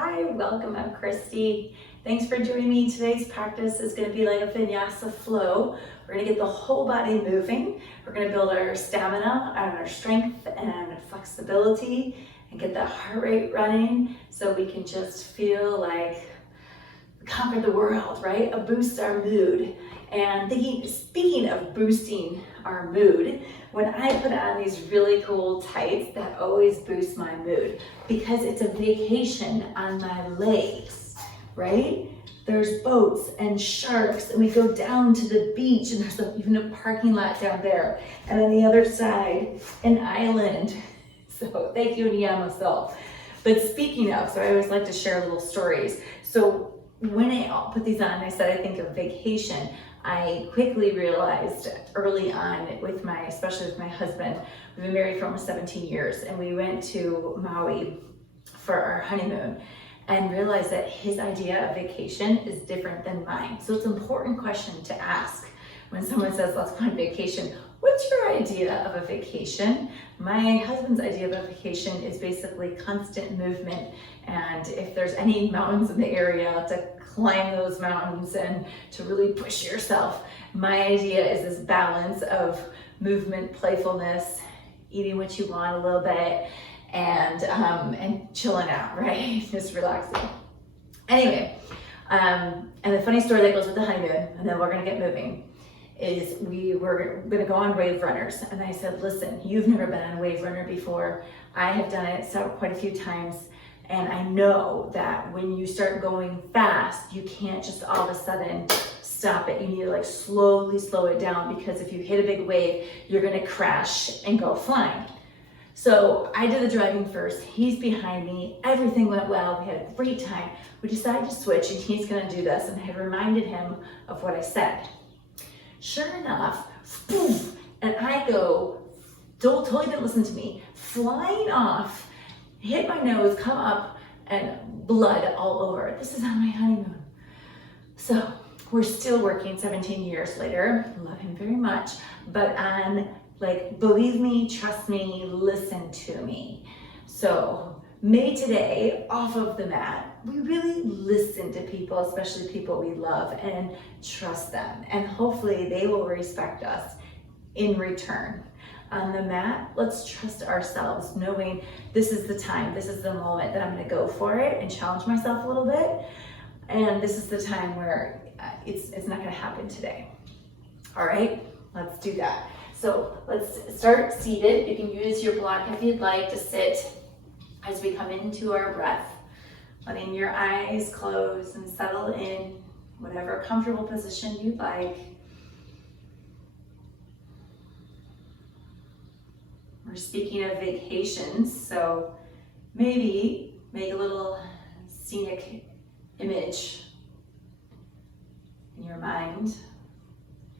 Hi, welcome. I'm Christy. Thanks for joining me. Today's practice is going to be like a Vinyasa flow. We're going to get the whole body moving. We're going to build our stamina and our strength and flexibility and get that heart rate running so we can just feel like we conquered the world, right? Boost our mood. And speaking of boosting our mood, when I put on these really cool tights, that always boosts my mood because it's a vacation on my legs, right? There's boats and sharks, and we go down to the beach, and there's even a parking lot down there. And on the other side, an island. So thank you, Vinyasa. But speaking of, so I always like to share little stories. So when I put these on, I said I think of vacation. I quickly realized early on especially with my husband, we've been married for almost 17 years, and we went to Maui for our honeymoon and realized that his idea of vacation is different than mine. So it's an important question to ask when someone says, let's go on vacation. What's your idea of a vacation? My husband's idea of a vacation is basically constant movement. And if there's any mountains in the area, to climb those mountains and to really push yourself. My idea is this balance of movement, playfulness, eating what you want a little bit, and chilling out, right? Just relaxing. Anyway, and the funny story that goes with the honeymoon, and then we're gonna get moving, is we were gonna go on wave runners. And I said, listen, you've never been on a wave runner before. I have done it quite a few times. And I know that when you start going fast, you can't just all of a sudden stop it. You need to slowly slow it down, because if you hit a big wave, you're gonna crash and go flying. So I did the driving first, he's behind me, everything went well, we had a great time. We decided to switch and he's gonna do this, and I reminded him of what I said. Sure enough, poof, and I totally didn't listen to me, flying off, hit my nose, come up, and blood all over. This is on my honeymoon. So we're still working 17 years later. Love him very much, but believe me, trust me, listen to me. So May today, off of the mat, we really listen to people, especially people we love, and trust them. And hopefully they will respect us in return. On the mat, let's trust ourselves, knowing this is the time, this is the moment that I'm gonna go for it and challenge myself a little bit. And this is the time where it's not gonna happen today. All right, let's do that. So let's start seated. You can use your block if you'd like to sit as we come into our breath, letting your eyes close and settle in whatever comfortable position you'd like. We're speaking of vacations, so maybe make a little scenic image in your mind,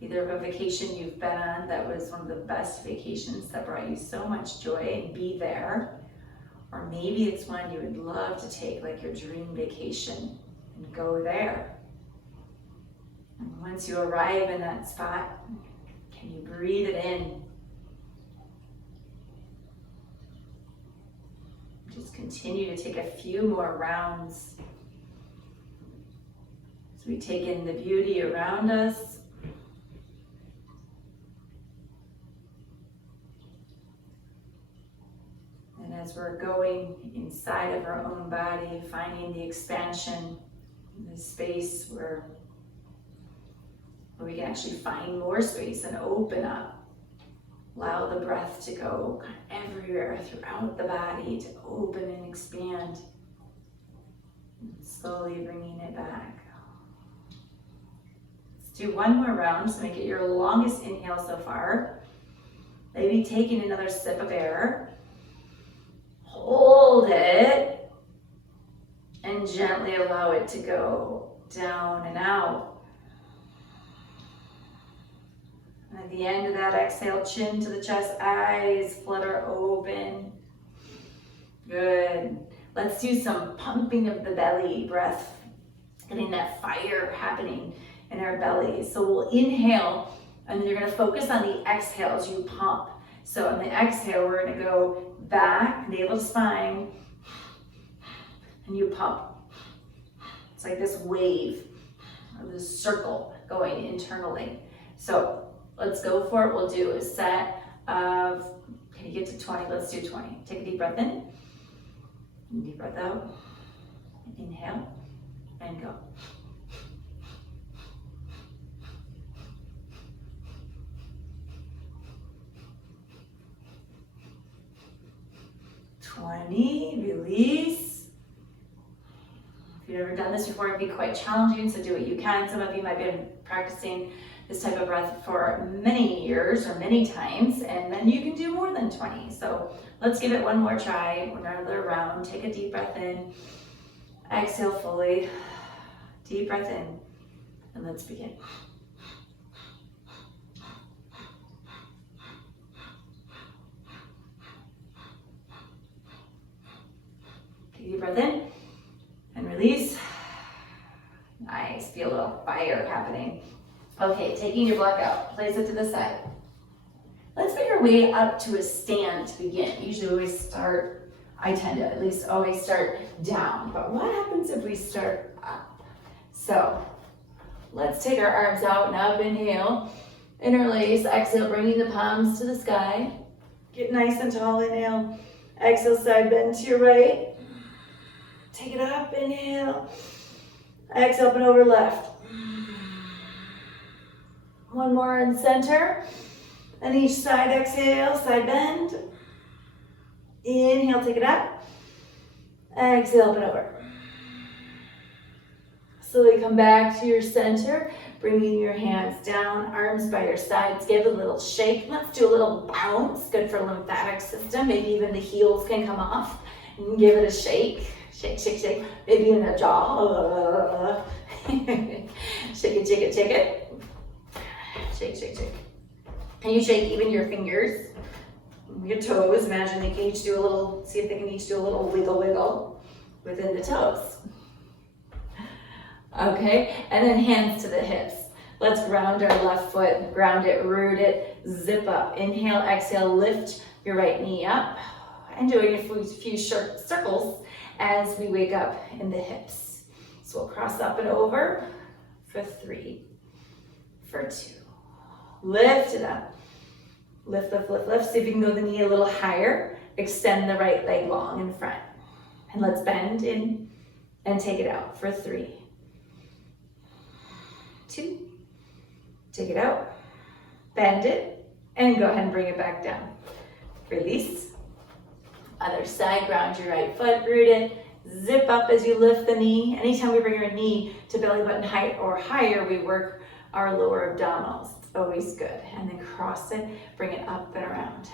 either of a vacation you've been on that was one of the best vacations that brought you so much joy and be there, or maybe it's one you would love to take, like your dream vacation, and go there. And once you arrive in that spot, can you breathe it in? Just continue to take a few more rounds as we take in the beauty around us. And as we're going inside of our own body, finding the expansion, the space where we can actually find more space and open up. Allow the breath to go everywhere throughout the body, to open and expand. And slowly bringing it back. Let's do one more round, so make it your longest inhale so far. Maybe taking another sip of air. Hold it, and gently allow it to go down and out. At the end of that exhale, chin to the chest, eyes flutter open. Good. Let's do some pumping of the belly breath, getting that fire happening in our belly. So we'll inhale, and then you're gonna focus on the exhale as you pump. So on the exhale, we're gonna go back, navel to spine, and you pump. It's like this wave, or this circle going internally. So let's go for it. We'll do a set of, can you get to 20? Let's do 20. Take a deep breath in, deep breath out, inhale, and go. Release. If you've never done this before, it'd be quite challenging, so do what you can. Some of you might be practicing this type of breath for many years or many times, and then you can do more than 20. So let's give it one more try, another round. Take a deep breath in, exhale fully, deep breath in, and let's begin. Deep breath in and release. Nice, feel a little fire happening. Okay, taking your block out, place it to the side. Let's make our way up to a stand to begin. Usually when we start, I tend to at least always start down, but what happens if we start up? So let's take our arms out and up, inhale, interlace, exhale, bringing the palms to the sky. Get nice and tall, inhale, exhale, side bend to your right. Take it up, inhale, exhale, up and over left. One more in center, and each side exhale, side bend. Inhale, take it up, exhale, up and over. Slowly come back to your center, bringing your hands down, arms by your sides, give a little shake. Let's do a little bounce, good for lymphatic system. Maybe even the heels can come off, and give it a shake. Shake, shake, shake, maybe in the jaw. Shake it, shake it, shake it. Shake, shake, shake. Can you shake even your fingers, your toes? Imagine they can each do a little, see if they can each do a little wiggle, wiggle within the toes. Okay, and then hands to the hips. Let's ground our left foot, ground it, root it, zip up. Inhale, exhale, lift your right knee up. And doing a few circles as we wake up in the hips. So we'll cross up and over for 3, for 2. Lift it up. Lift, lift, lift, lift. See if you can go the knee a little higher. Extend the right leg long in front. And let's bend in and take it out for 3, 2. Take it out. Bend it. And go ahead and bring it back down. Release. Other side, ground your right foot, root it, zip up as you lift the knee. Anytime we bring our knee to belly button height or higher, we work our lower abdominals. It's always good. And then cross it, bring it up and around.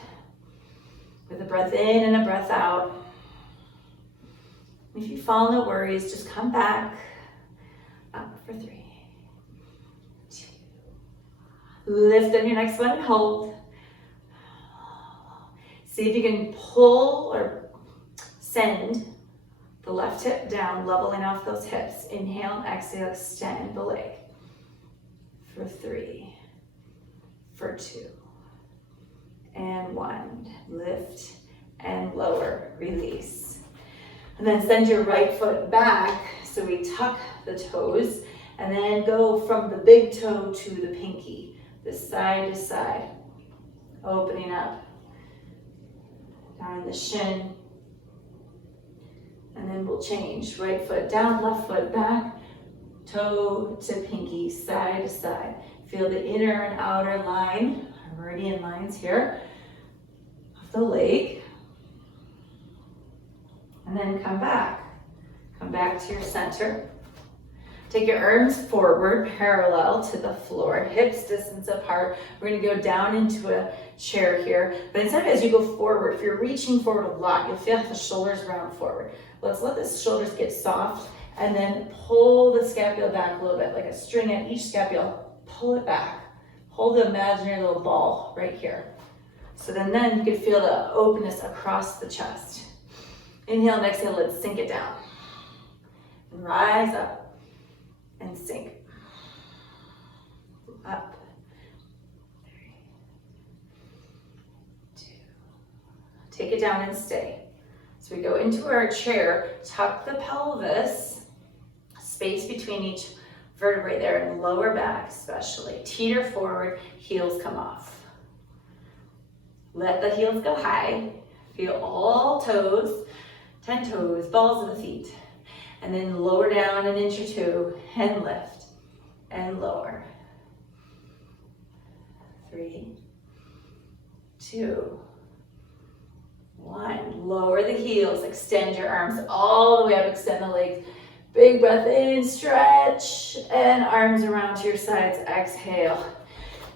With a breath in and a breath out. If you fall, no worries, just come back. Up for 3, 2. Lift on your next one and hold. See if you can pull or send the left hip down, leveling off those hips. Inhale, exhale, extend the leg. For 3, for 2, and 1. Lift and lower, release. And then send your right foot back, so we tuck the toes, and then go from the big toe to the pinky, this side to side, opening up. Down in the shin, and then we'll change. Right foot down, left foot back, toe to pinky, side to side. Feel the inner and outer line, our meridian lines here, of the leg. And then come back to your center. Take your arms forward, parallel to the floor, hips distance apart. We're gonna go down into a chair here, but instead as you go forward, if you're reaching forward a lot, you'll feel the shoulders round forward. Let's let the shoulders get soft, and then pull the scapula back a little bit, like a string at each scapula. Pull it back. Hold the imaginary little ball right here. So then you can feel the openness across the chest. Inhale and exhale, let's sink it down. And rise up. And sink. Up. 3, 2. Take it down and stay. So we go into our chair, tuck the pelvis, space between each vertebrae there, and lower back especially. Teeter forward, heels come off. Let the heels go high. Feel all toes, 10 toes, balls of the feet. And then lower down an inch or two and lift and lower. 3, 2, 1. Lower the heels, extend your arms all the way up, extend the legs. Big breath in, stretch, and arms around to your sides. Exhale,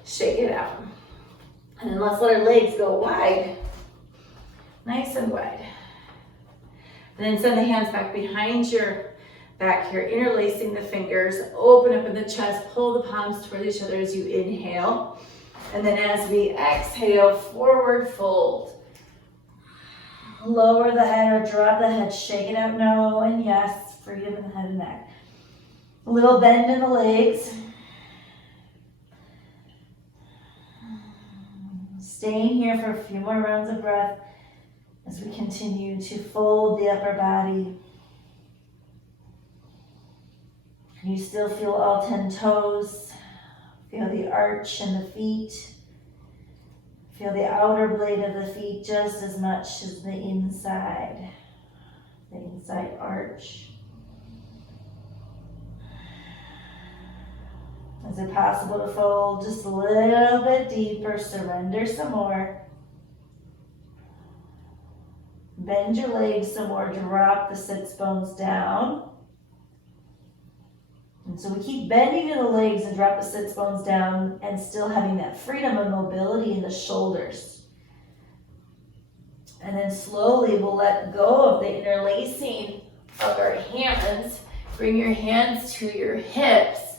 shake it out. And then let's let our legs go wide, nice and wide. And then send the hands back behind your back here, interlacing the fingers, open up in the chest, pull the palms toward each other as you inhale. And then as we exhale, forward fold. Lower the head or drop the head, shake it out, no, and yes, freedom in the head and neck. A little bend in the legs. Staying here for a few more rounds of breath as we continue to fold the upper body. Can you still feel all 10 toes? Feel the arch in the feet. Feel the outer blade of the feet just as much as the inside arch. Is it possible to fold just a little bit deeper? Surrender some more. Bend your legs some more, drop the sits bones down. And so we keep bending in the legs and drop the sits bones down and still having that freedom and mobility in the shoulders. And then slowly we'll let go of the interlacing of our hands. Bring your hands to your hips.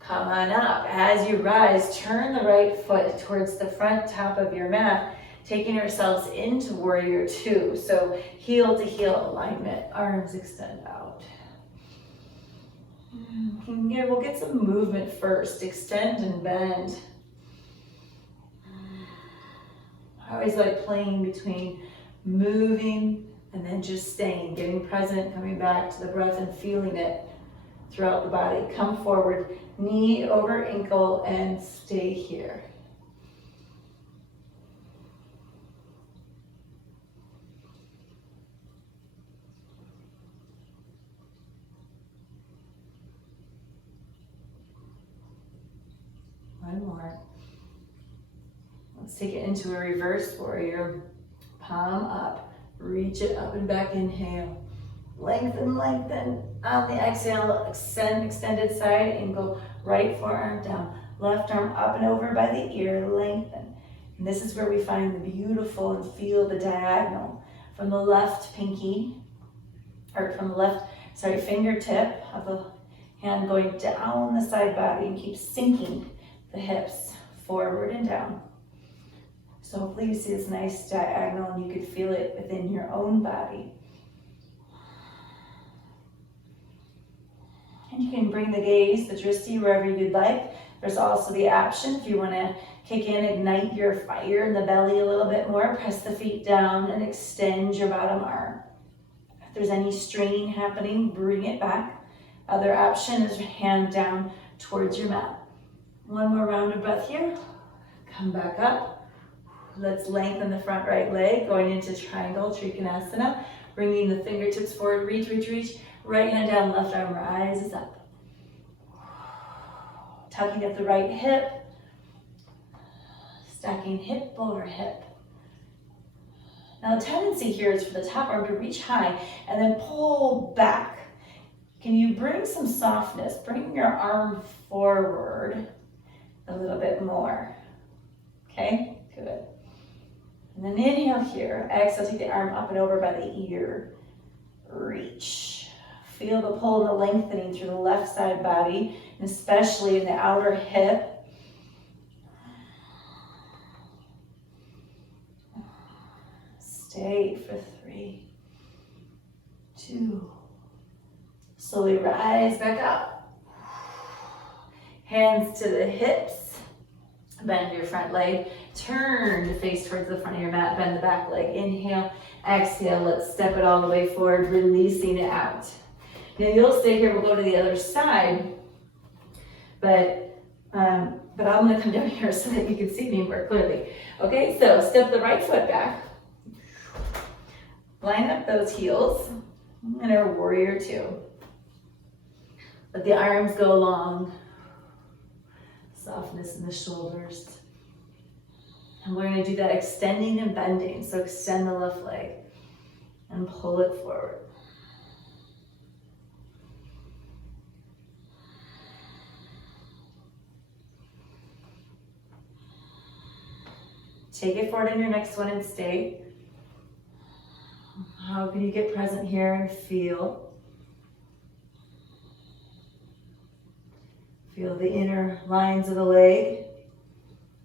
Come on up. As you rise, turn the right foot towards the front top of your mat, taking ourselves into warrior two. So heel to heel alignment, arms extend out. We'll get some movement first. Extend and bend. I always like playing between moving and then just staying, getting present, coming back to the breath and feeling it throughout the body. Come forward, knee over ankle, and stay here. One more. Let's take it into a reverse warrior. Palm up, reach it up and back, inhale. Lengthen, lengthen. On the exhale, extend, extended side angle, right forearm down. Left arm up and over by the ear, lengthen. And this is where we find the beautiful and feel the diagonal. From the left pinky, or from the left, fingertip of the hand going down the side body and keep sinking the hips forward and down. So hopefully you see this nice diagonal and you could feel it within your own body. And you can bring the gaze, the drishti, wherever you'd like. There's also the option, if you want to kick in, ignite your fire in the belly a little bit more, press the feet down and extend your bottom arm. If there's any strain happening, bring it back. Other option is hand down towards your mat. One more round of breath here. Come back up. Let's lengthen the front right leg, going into triangle, Kanasana. Bringing the fingertips forward, reach, reach, reach. Right hand down, left arm rises up. Tucking up the right hip. Stacking hip over hip. Now the tendency here is for the top arm to reach high and then pull back. Can you bring some softness? Bring your arm forward a little bit more. Okay, good. And then inhale here. Exhale, take the arm up and over by the ear. Reach. Feel the pull and the lengthening through the left side body, and especially in the outer hip. Stay for 3, 2. Slowly rise back up. Hands to the hips. Bend your front leg. Turn to face towards the front of your mat, bend the back leg. Inhale, exhale, let's step it all the way forward, releasing it out. Now you'll stay here, we'll go to the other side, but I'm gonna come down here so that you can see me more clearly. Okay, so step the right foot back. Line up those heels, and our warrior two. Let the arms go long. Softness in the shoulders. And we're gonna do that extending and bending. So extend the left leg and pull it forward. Take it forward in your next one and stay. How can you get present here and feel? Feel the inner lines of the leg.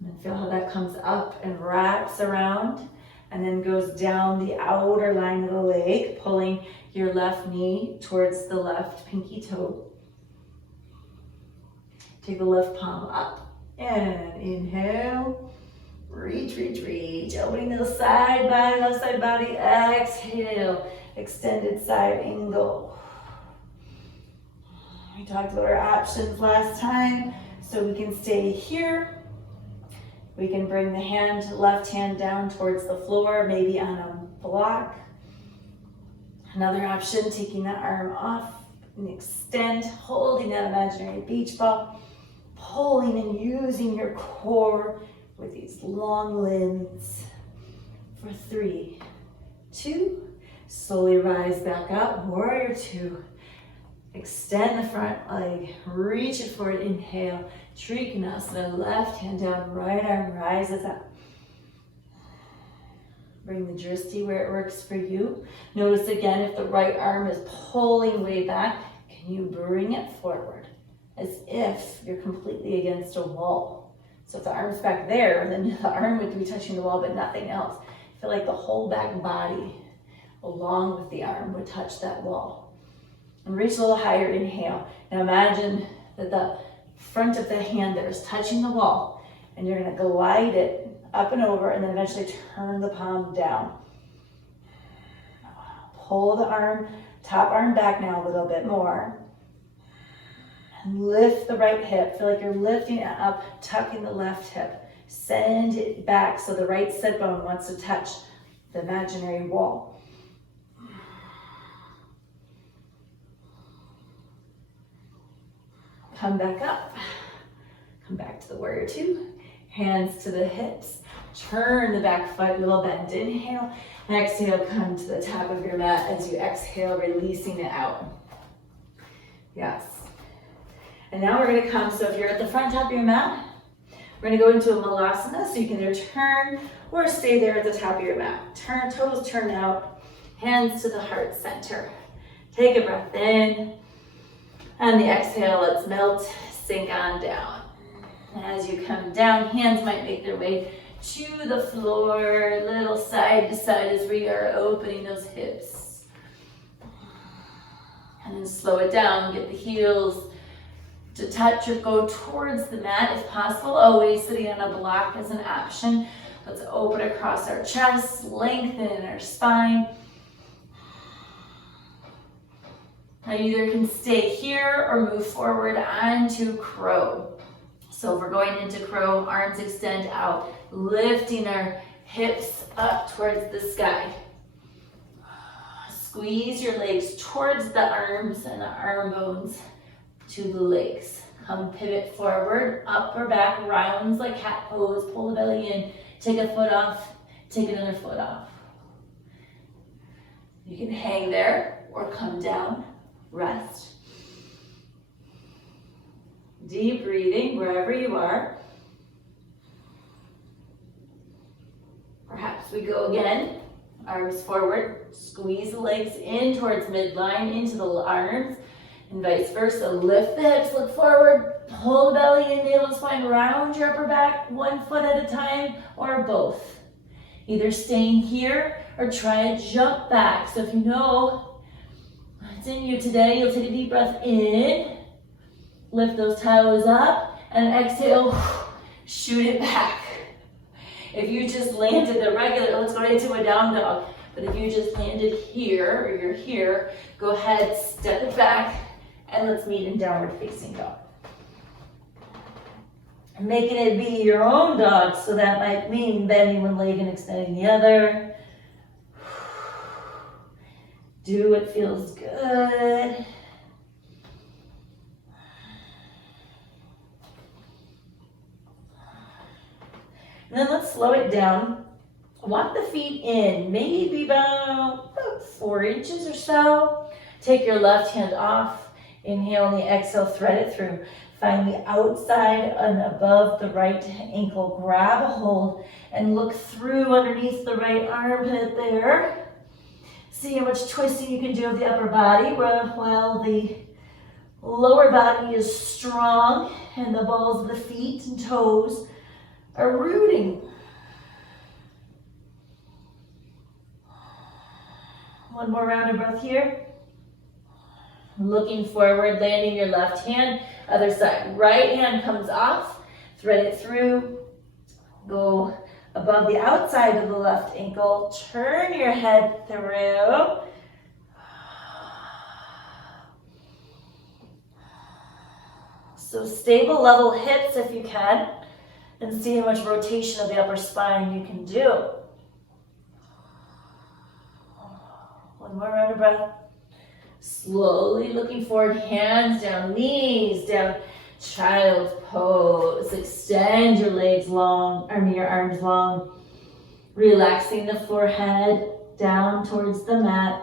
And feel how that comes up and wraps around and then goes down the outer line of the leg, pulling your left knee towards the left pinky toe. Take the left palm up and inhale. Reach, reach, reach. Opening the side body, left side body. Exhale. Extended side angle. We talked about our options last time, so we can stay here. We can bring the left hand down towards the floor, maybe on a block. Another option, taking that arm off and extend, holding that imaginary beach ball, pulling and using your core with these long limbs. For 3, 2, slowly rise back up, warrior two. Extend the front leg, reach it forward, inhale. Trikonasana, left hand down, right arm rises up. Bring the drishti where it works for you. Notice again, if the right arm is pulling way back, can you bring it forward as if you're completely against a wall? So if the arm's back there, then the arm would be touching the wall, but nothing else. Feel like the whole back body, along with the arm, would touch that wall. And reach a little higher, inhale. Now imagine that the front of the hand there is touching the wall, and you're gonna glide it up and over, and then eventually turn the palm down. Pull the arm, top arm back now a little bit more. And lift the right hip. Feel like you're lifting it up, tucking the left hip. Send it back so the right sit bone wants to touch the imaginary wall. Come back up. Come back to the warrior two. Hands to the hips. Turn the back foot, little bend. Inhale. Exhale, come to the top of your mat as you exhale, releasing it out. Yes. And now we're gonna come, so if you're at the front top of your mat, we're gonna go into a malasana, so you can either turn or stay there at the top of your mat. Turn, toes turn out, hands to the heart center. Take a breath in. And the exhale, let's melt, sink on down. As you come down, hands might make their way to the floor, little side to side as we are opening those hips. And then slow it down, get the heels to touch or go towards the mat if possible. Always sitting on a block as an option. Let's open across our chest, lengthen our spine. Now you either can stay here or move forward onto crow. So if we're going into crow, arms extend out, lifting our hips up towards the sky. Squeeze your legs towards the arms and the arm bones to the legs. Come pivot forward, up or back, rounds like cat pose, pull the belly in, take a foot off, take another foot off. You can hang there or come down. Rest. Deep breathing wherever you are. Perhaps we go again. Arms forward. Squeeze the legs in towards midline, into the arms, and vice versa. Lift the hips, look forward. Pull the belly in, navel and spine. Round your upper back, 1 foot at a time, or both. Either staying here or try a jump back. So if you know it's in you today, you'll take a deep breath in, lift those toes up, and exhale, shoot it back. If you just landed the regular, let's go into a down dog. But if you just landed here, or you're here, go ahead, step it back, and let's meet in downward facing dog. Making it be your own dog, so that might mean bending one leg and extending the other. Do what feels good. And then let's slow it down. Walk the feet in, maybe about 4 inches or so. Take your left hand off. Inhale on the exhale, thread it through. Find the outside and above the right ankle. Grab a hold and look through underneath the right armpit there. See how much twisting you can do of the upper body while the lower body is strong and the balls of the feet and toes are rooting. One more round of breath here. Looking forward, landing your left hand, other side. Right hand comes off, thread it through, go above the outside of the left ankle, turn your head through. So stable, level hips if you can, and see how much rotation of the upper spine you can do. One more round of breath. Slowly looking forward, hands down, knees down, child's pose. Extend your legs long, your arms long. Relaxing the forehead down towards the mat.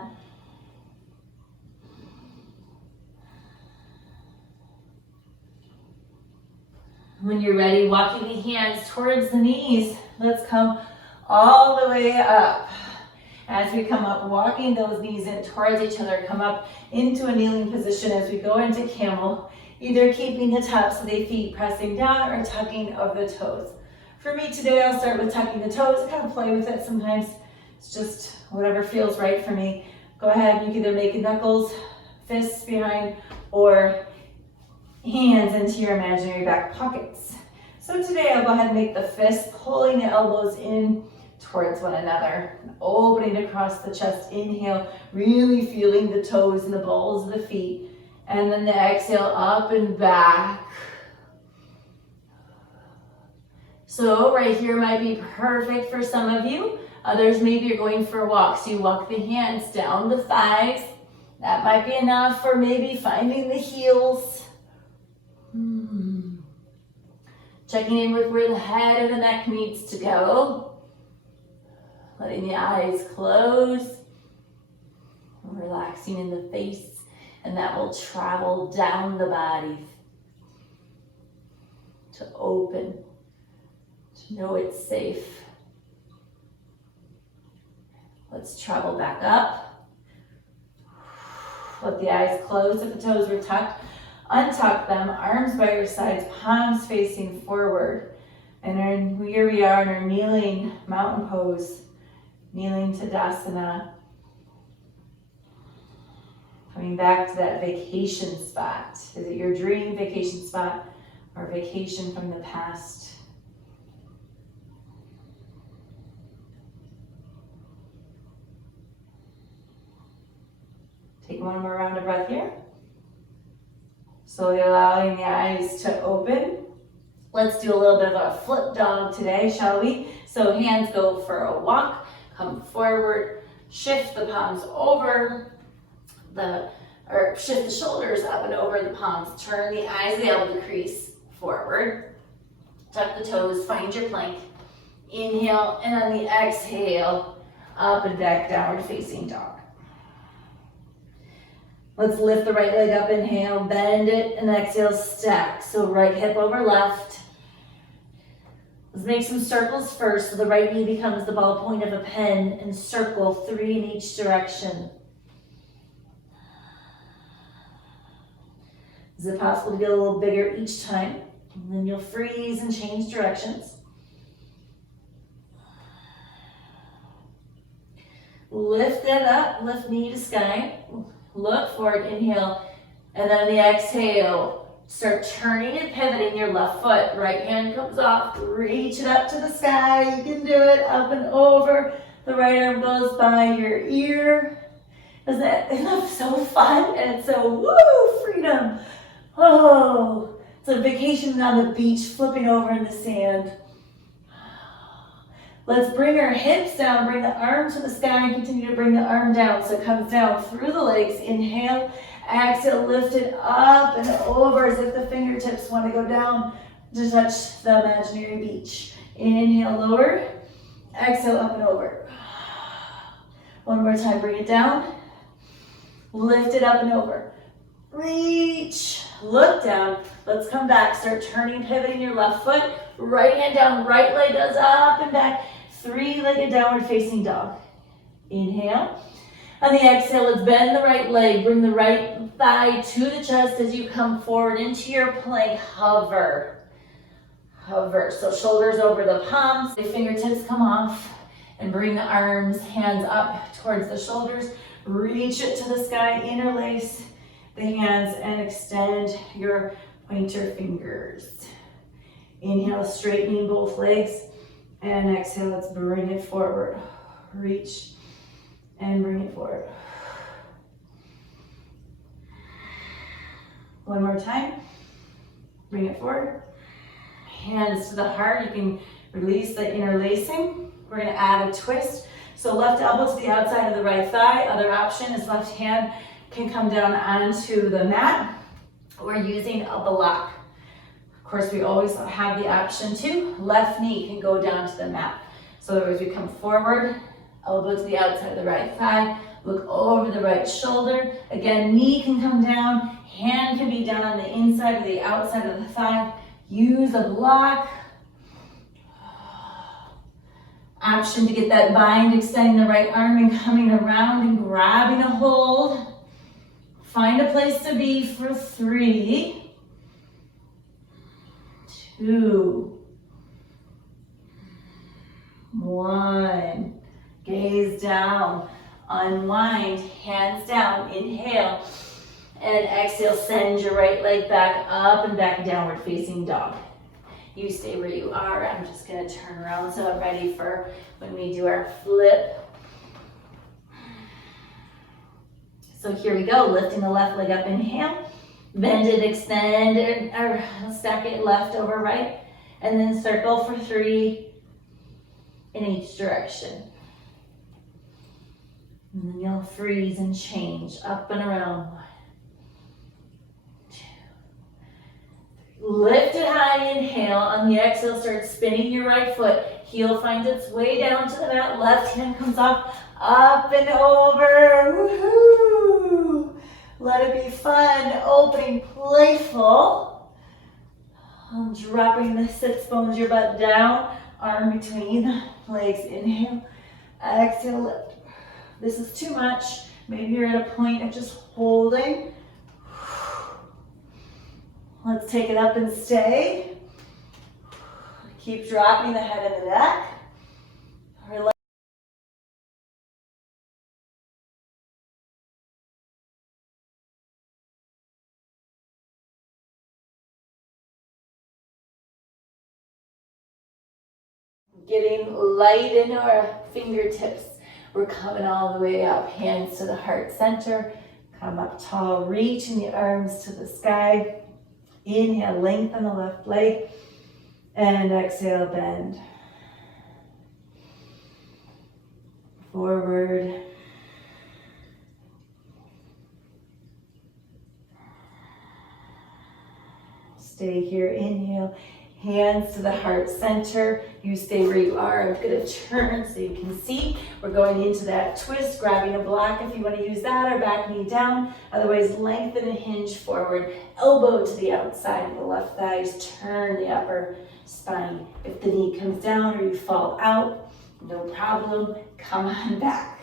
When you're ready, walking the hands towards the knees. Let's come all the way up. As we come up, walking those knees in towards each other, come up into a kneeling position as we go into camel, either keeping the tops of the feet pressing down or tucking of the toes. For me today, I'll start with tucking the toes, kind of play with it sometimes. It's just whatever feels right for me. Go ahead, you can either make knuckles, fists behind, or hands into your imaginary back pockets. So today I'll go ahead and make the fists, pulling the elbows in towards one another, opening across the chest. Inhale, really feeling the toes and the balls of the feet. And then the exhale, up and back. So right here might be perfect for some of you. Others, maybe you're going for a walk. So you walk the hands down the thighs. That might be enough, or maybe finding the heels. Checking in with where the head of the neck needs to go. Letting the eyes close. Relaxing in the face. And that will travel down the body. To open. To know it's safe. Let's travel back up. Let the eyes close if the toes were tucked. Untuck them, arms by your sides, palms facing forward. And here we are in our kneeling mountain pose. Kneeling Tadasana. Coming back to that vacation spot. Is it your dream vacation spot or vacation from the past? Take one more round of breath here. Slowly allowing the eyes to open. Let's do a little bit of a flip dog today, shall we? So hands go for a walk, come forward, shift the palms over or shift the shoulders up and over the palms. Turn the eyes, the elbow crease forward. Tuck the toes, find your plank. Inhale, and on the exhale, up and back, downward facing dog. Let's lift the right leg up, inhale, bend it, and exhale, stack. So right hip over left. Let's make some circles first. So the right knee becomes the ballpoint of a pen and circle 3 in each direction. Is it possible to get a little bigger each time? And then you'll freeze and change directions. Lift it up, lift knee to sky. Look forward, inhale, and then on the exhale, Start turning and pivoting your left foot. Right hand comes off, reach it up to the sky. You can do it up and over. The right arm goes by your ear. Isn't it so fun? And it's so woo, freedom. Oh, it's a vacation on the beach, flipping over in the sand. Let's bring our hips down, bring the arm to the sky, and continue to bring the arm down. So it comes down through the legs. Inhale, exhale, lift it up and over as if the fingertips want to go down to touch the imaginary beach. Inhale, lower. Exhale, up and over. One more time, bring it down. Lift it up and over. Reach, look down. Let's come back. Start turning, pivoting your left foot. Right hand down, right leg goes up and back. Three-legged downward facing dog. Inhale. On the exhale, let's bend the right leg. Bring the right thigh to the chest as you come forward into your plank. Hover. Hover. So shoulders over the palms. The fingertips come off. And bring the arms, hands up towards the shoulders. Reach it to the sky. Interlace the hands and extend your pointer fingers. Inhale, straightening both legs. And exhale, let's bring it forward. Reach and bring it forward. One more time. Bring it forward. Hands to the heart. You can release the interlacing. We're going to add a twist. So left elbow to the outside of the right thigh. Other option is left hand can come down onto the mat. We're using a block. Of course, we always have the option to. Left knee can go down to the mat. So as we come forward, elbow to the outside of the right thigh. Look over the right shoulder. Again, knee can come down. Hand can be down on the inside or the outside of the thigh. Use a block. Option to get that bind, extending the right arm and coming around and grabbing a hold. Find a place to be for 3, 2, 1. Gaze down, unwind, hands down, inhale, and exhale, send your right leg back up and back, downward facing dog. You stay where you are. I'm just gonna turn around so I'm ready for when we do our flip. So here we go, lifting the left leg up, inhale, bend it, extend it, or stack it left over right, and then circle for 3 in each direction. And then you'll freeze and change up and around. 1, 2, 3. Lift it high, inhale. On the exhale, start spinning your right foot. Heel finds its way down to the mat. Left hand comes off, up and over. Woohoo! Let it be fun, opening, playful. Dropping the sits bones, your butt down, arm between legs. Inhale, exhale, lift. This is too much. Maybe you're at a point of just holding. Let's take it up and stay. Keep dropping the head and the neck. Relax. Getting light into our fingertips. We're coming all the way up, hands to the heart center. Come up tall, reaching the arms to the sky. Inhale, lengthen the left leg. And exhale, bend. Forward. Stay here, inhale. Hands to the heart center. You stay where you are. I'm going to turn so you can see. We're going into that twist, grabbing a block if you want to use that, or back knee down. Otherwise, lengthen and hinge forward. Elbow to the outside of the left thighs. Turn the upper spine. If the knee comes down or you fall out, no problem. Come on back.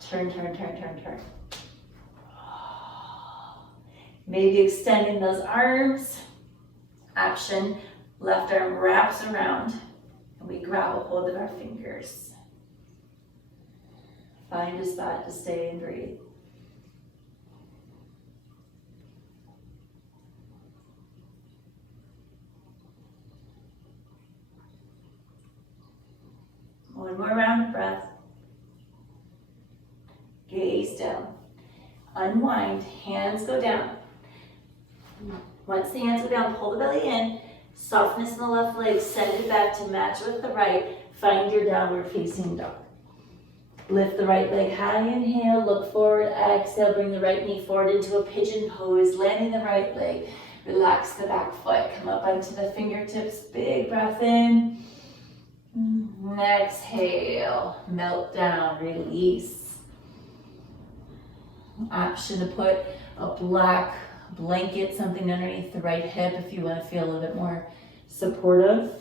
Turn, turn, turn, turn, turn. Maybe extending those arms. Option, left arm wraps around and we grab a hold of our fingers. Find a spot to stay and breathe. gaze down. Unwind, hands go down. Once the hands go down, pull the belly in. Softness in the left leg, send it back to match with the right. Find your downward facing dog. Lift the right leg high, inhale, look forward, exhale, bring the right knee forward into a pigeon pose, landing the right leg. Relax the back foot, come up onto the fingertips, big breath in. Exhale, melt down, release. Option to put a black blanket, something underneath the right hip if you want to feel a little bit more supportive.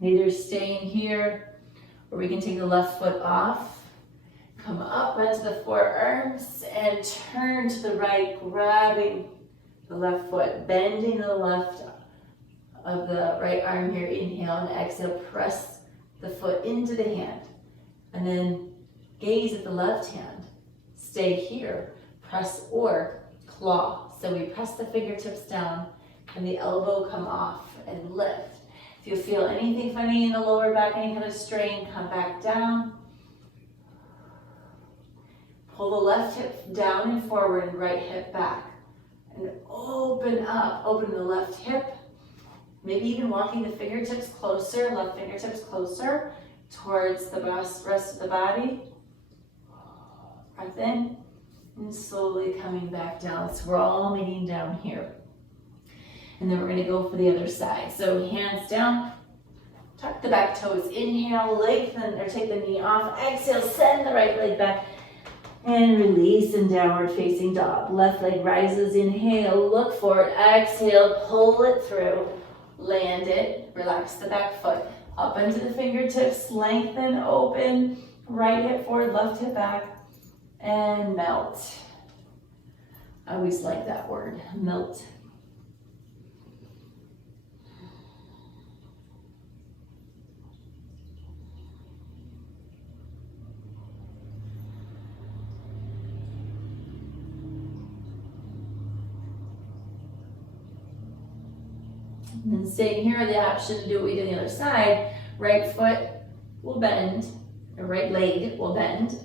Either staying here or we can take the left foot off. Come up onto the forearms and turn to the right, grabbing the left foot, bending the left of the right arm here. Inhale and exhale, press the foot into the hand. And then gaze at the left hand. Stay here, press or claw. So we press the fingertips down and the elbow come off and lift. If you feel anything funny in the lower back, any kind of strain, come back down. Pull the left hip down and forward and right hip back. And open up, open the left hip. Maybe even walking the fingertips closer, left fingertips closer towards the rest of the body. Breath in and slowly coming back down. So we're all meeting down here. And then we're going to go for the other side. So hands down, tuck the back toes. Inhale, lengthen or take the knee off. Exhale, send the right leg back. And release in downward facing dog. Left leg rises, inhale, look forward. Exhale, pull it through. Land it, relax the back foot. Up into the fingertips, lengthen, open. Right hip forward, left hip back. And melt. I always like that word, melt. And then staying here, the option to do what we did on the other side. Right foot will bend, the right leg will bend.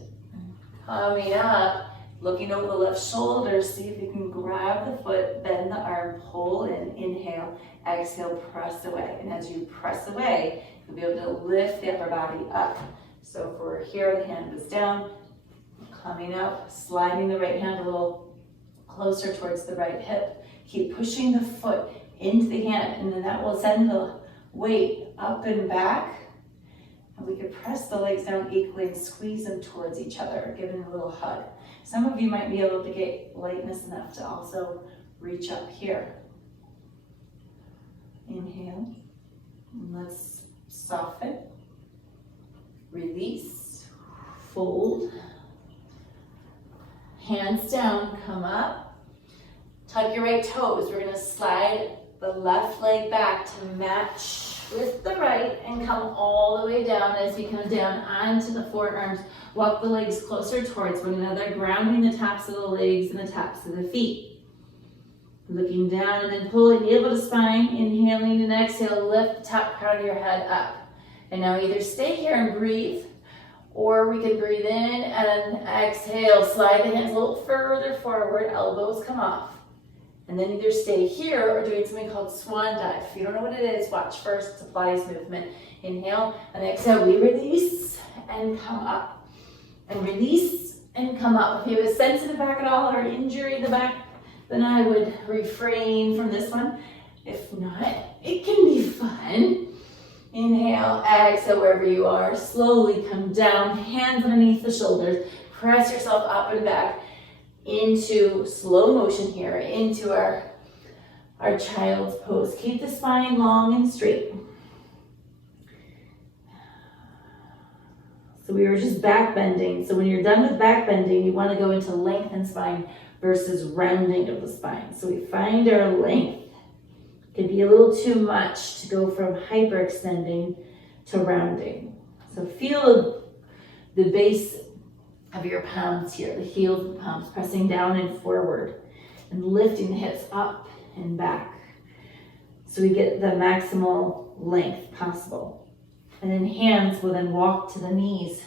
Coming up, looking over the left shoulder, see if you can grab the foot, bend the arm, pull in, inhale, exhale, press away. And as you press away, you'll be able to lift the upper body up. So if we're here, the hand is down, coming up, sliding the right hand a little closer towards the right hip. Keep pushing the foot into the hand, and then that will send the weight up and back. And we could press the legs down equally and squeeze them towards each other, giving a little hug. Some of you might be able to get lightness enough to also reach up here. Inhale, and let's soften, release, fold, hands down, come up, tuck your right toes. We're gonna slide the left leg back to match with the right and come all the way down as we come down onto the forearms. Walk the legs closer towards one another, grounding the tops of the legs and the tops of the feet. Looking down and then pulling the elbow to spine, inhaling and exhale, lift the top crown of your head up. And now either stay here and breathe, or we can breathe in and exhale, slide the hands a little further forward, elbows come off. And then either stay here or doing something called Swan Dive. If you don't know what it is, watch first. It's a Pilates movement. Inhale and exhale. We release and come up. And release and come up. If you have a sensitive back at all or injury in the back, then I would refrain from this one. If not, it can be fun. Inhale, exhale wherever you are. Slowly come down, hands underneath the shoulders. Press yourself up and back into slow motion here, into our child's pose. Keep the spine long and straight. So we were just back bending. So when you're done with back bending, you want to go into lengthened spine versus rounding of the spine. So we find our length. It can be a little too much to go from hyperextending to rounding. So feel the base of your palms here, the heels of the palms, pressing down and forward and lifting the hips up and back. so we get the maximal length possible. And then hands will then walk to the knees.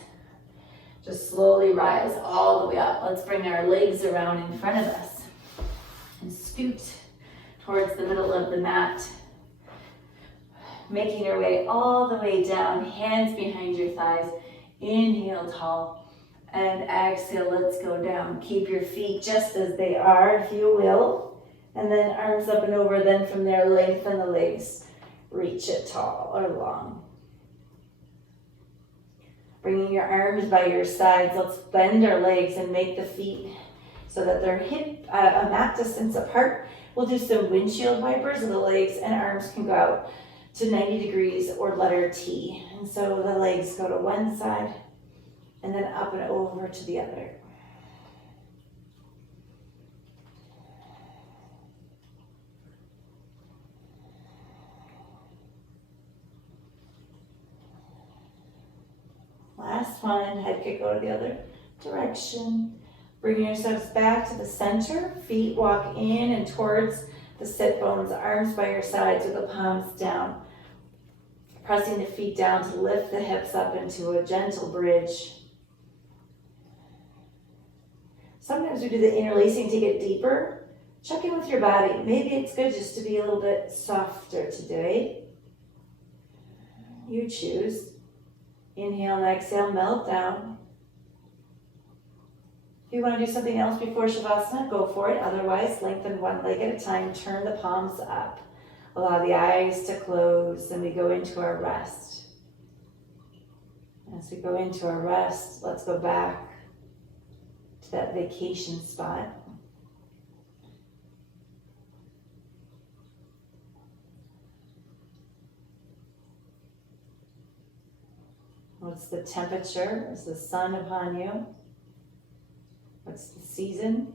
Just slowly rise all the way up. Let's bring our legs around in front of us and scoot towards the middle of the mat. Making your way all the way down, hands behind your thighs. Inhale tall and exhale, let's go down. Keep your feet just as they are, if you will. And then arms up and over, then from there, lengthen the legs. Reach it tall or long. Bringing your arms by your sides, let's bend our legs and make the feet so that they're hip a mat distance apart. We'll do some windshield wipers, and the legs and arms can go out to 90 degrees or letter T. And so the legs go to one side and then up and over to the other. Last one, head could go to the other direction. Bring yourselves back to the center. Feet walk in and towards the sit bones, arms by your sides with the palms down. Pressing the feet down to lift the hips up into a gentle bridge. Sometimes we do the interlacing to get deeper. Check in with your body. Maybe it's good just to be a little bit softer today. You choose. Inhale and exhale, melt down. If you want to do something else before Shavasana, go for it. Otherwise, lengthen one leg at a time. Turn the palms up. Allow the eyes to close, and we go into our rest. As we go into our rest, let's go back to that vacation spot. What's the temperature? Is the sun upon you? What's the season?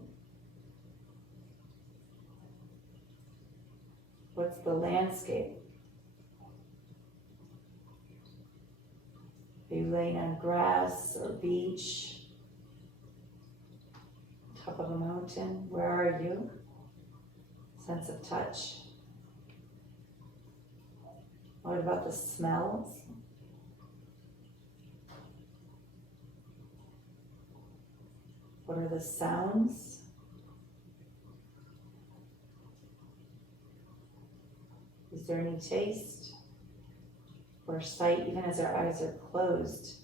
What's the landscape? Are you laying on grass or beach? Top of a mountain? Where are you? Sense of touch. What about the smells? What are the sounds? Is there any taste or sight, even as our eyes are closed?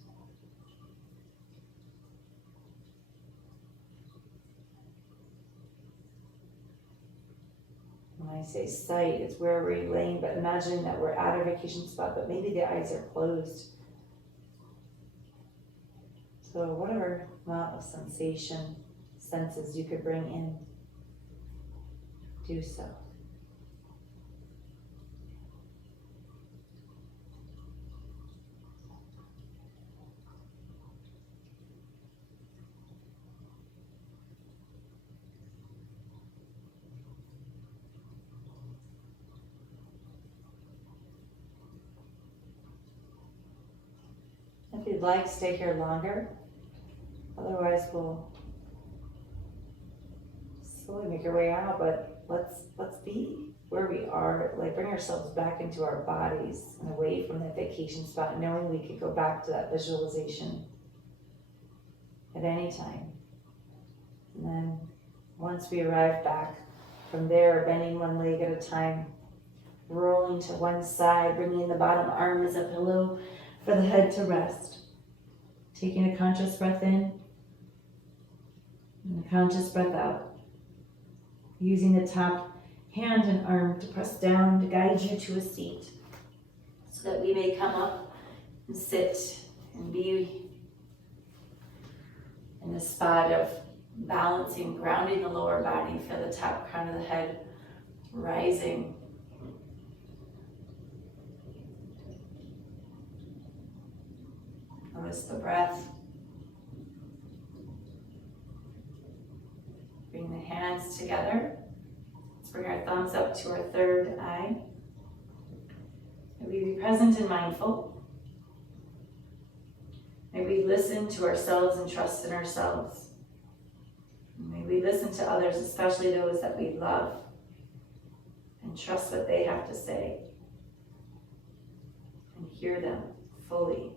When I say sight, it's where we're laying, but imagining that we're at our vacation spot, but maybe the eyes are closed. So whatever amount of sensation, senses you could bring in, do so. If you'd like, stay here longer. Otherwise, we'll slowly make our way out, but let's be where we are, like bring ourselves back into our bodies and away from that vacation spot, knowing we could go back to that visualization at any time. And then once we arrive back from there, bending one leg at a time, rolling to one side, bringing the bottom arm as a pillow for the head to rest. Taking a conscious breath in and a conscious breath out. Using the top hand and arm to press down to guide you to a seat so that we may come up and sit and be in the spot of balancing, grounding the lower body. Feel the top crown of the head rising. Notice the breath. Bring the hands together. Let's bring our thumbs up to our third eye. May we be present and mindful. May we listen to ourselves and trust in ourselves. May we listen to others, especially those that we love. and trust what they have to say and hear them fully.